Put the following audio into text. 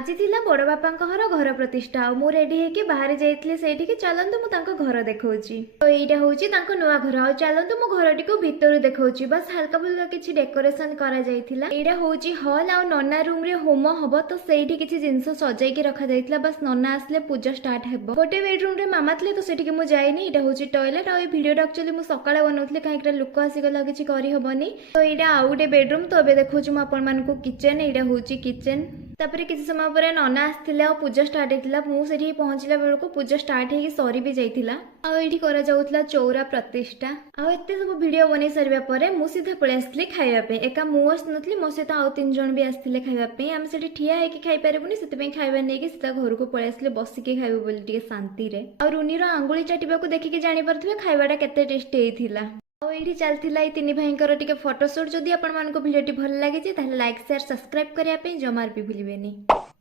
आज थिला बड़ बापा घर प्रतिष्ठा मु रेडी होके बाहर जाइए चलतु मु घर देखौची तो यहाँ हूँ नुआ घर आ चलतु मो घर टी भितर देखौची बस हल्का फुल्का किसी डेकोरेशन करा जाइथिला एटा होची हॉल आ नन्ना रूम रे होम हबो तो सेठी किसी जिंस सजाई रखा जाइथिला बस नन्ना आसले पूजा स्टार्ट हेबो गोटे बेडरूम रे मामा थे तो सेठी मु जाइनी एटा होची टॉयलेट आ वीडियो एक्चुअली मु सकाळे बनौथले कहीं लोक आसीगला किसी करि हबनी तो यहाँ आउ गोटे बेडरूम तो एबे देखौची मु आपन मानकु किचन एटा होची किचन तापर किसी समय पर नना आसते आ पूजा स्टार्ट होता मुझे पहुँचला बेलू पूजा स्टार्ट हो सरी भी जाइथिला आठी करा चौरा प्रतिष्ठा आते सब वीडियो बन सारा पर मुझे पलि आसली खावाई एका मुझे नी मो सहित आउ 3 जन भी आसते खावाई आम से ठिया होगी खाईपारूनी से खावा नहीं सीधा घर को पलि आसले बसिके खाइबे बोली शांति आ रुनीर आंगुली चाटा देखिए जापे खावाटा केते टेस्टी होता ये चलता ये 3 भाईंकर टिके फोटोशूट जदि आपण भिडियो भल लगे लाइक शेयर सब्सक्राइब करने जमार भी भूलें।